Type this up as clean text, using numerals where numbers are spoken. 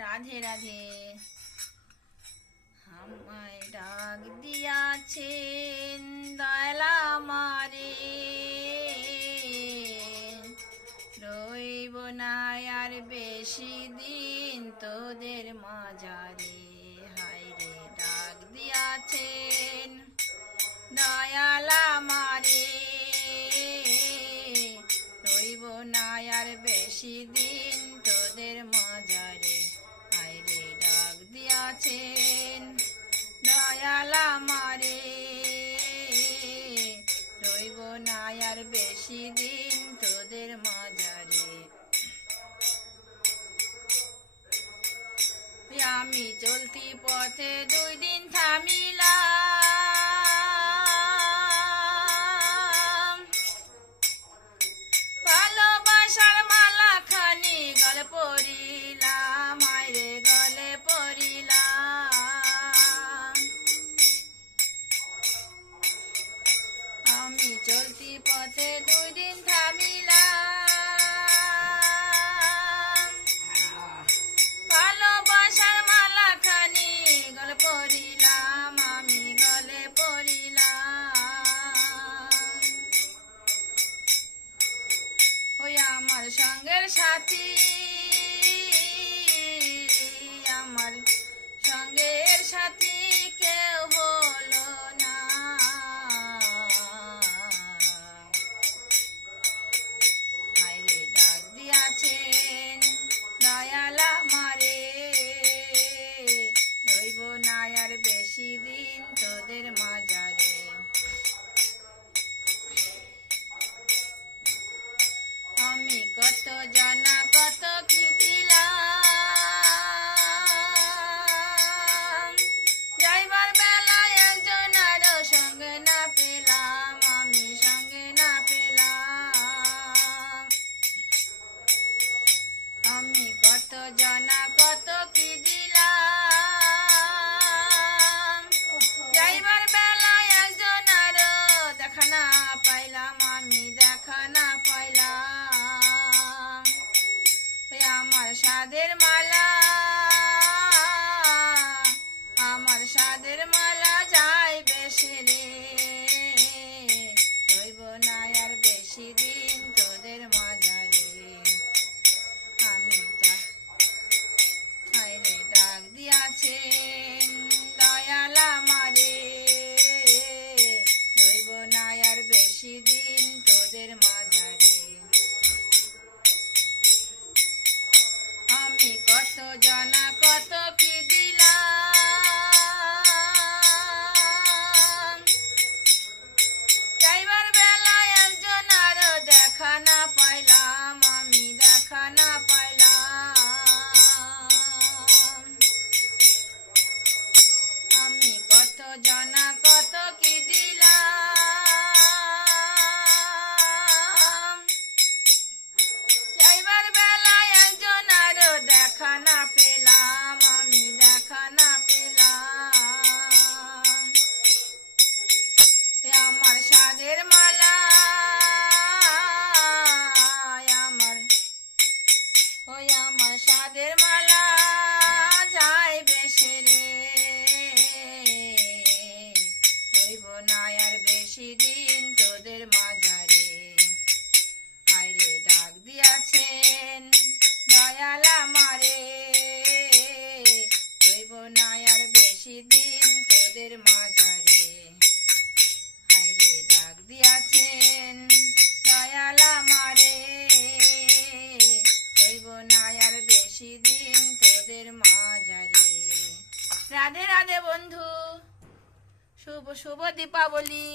রাধে রাধে। আমায় ডাক দিয়াছেন দয়ালা মারে, রইব না আর বেশি দিন তোদের মাঝারে। হায়রে ডাক দিয়াছেন দয়ালা মারে, রইব না আর বেশি দিন তোদের মাঝারে। হায়রে ডাক দিয়াছেন দয়ালা মারে, রইব না আর বেশি দিন তোদের মাঝারে। আমি চলতি পথে 2 দিন থামিলাম, ভালোবাসার মালা খানি গলে পড়িলাম, হায়রে গলে পড়িলাম। আমি চলতি পথে 2 দিন থামিলাম, ভালোবাসার মালা খানি গলে পড়িলাম, আমি গলে পড়িলাম। ওই আমার সঙ্গের সাথী, আমার সঙ্গের সাথী কেউ হলো না। হায়রে ডাক দিয়াছেন দয়ালা মারে, রইব না আর বেশি দিন তোদের মাঝারে। আমি কত জানা কত কি দিলাম, যাইবার বেলায় একজন আরো সঙ্গে না পেলাম, আমি সঙ্গে না পেলাম। আমি কত জানা কত কি দিলাম, যাইবার বেলায় একজন আরো দেখা না পাইলাম, আমি দেখা না পাইলাম। আমার সাধের মালা, আমার সাধের মালা যাইবে সেরে, রইব না আর বেশি দিন তোদের মাঝারে। আমি হায়রে ডাক দিয়াছেন দয়ালা মারে, রইব না আর বেশি দিন তোদের মাঝারে। আমি কত জানা কত কি দিলাম, যাইবার বেলায় একজন আরো দেখা না পাইলাম, আমি দেখা না পাইলাম। আমি কত জানা কত কি দিলাম, যাইবার বেলায় একজন আরো দেখা না পেলাম, আমি দেখা না পেলাম। আমার সাধের মালা, আমার আমার সাধের মালা যাইবে সেরে, রইব না আর বেশি দিন তোদের মাঝারে। হায়রে ডাক দিয়াছেন দয়ালা মারে, রইব না আর বেশি দিন তোদের মাঝারে। হায়রে ডাক দিয়াছেন দয়ালা মারে, রইব না আর বেশি দিন তোদের মাঝারে। রাধে রাধে বন্ধু, শুভ শুভ দীপাবলি।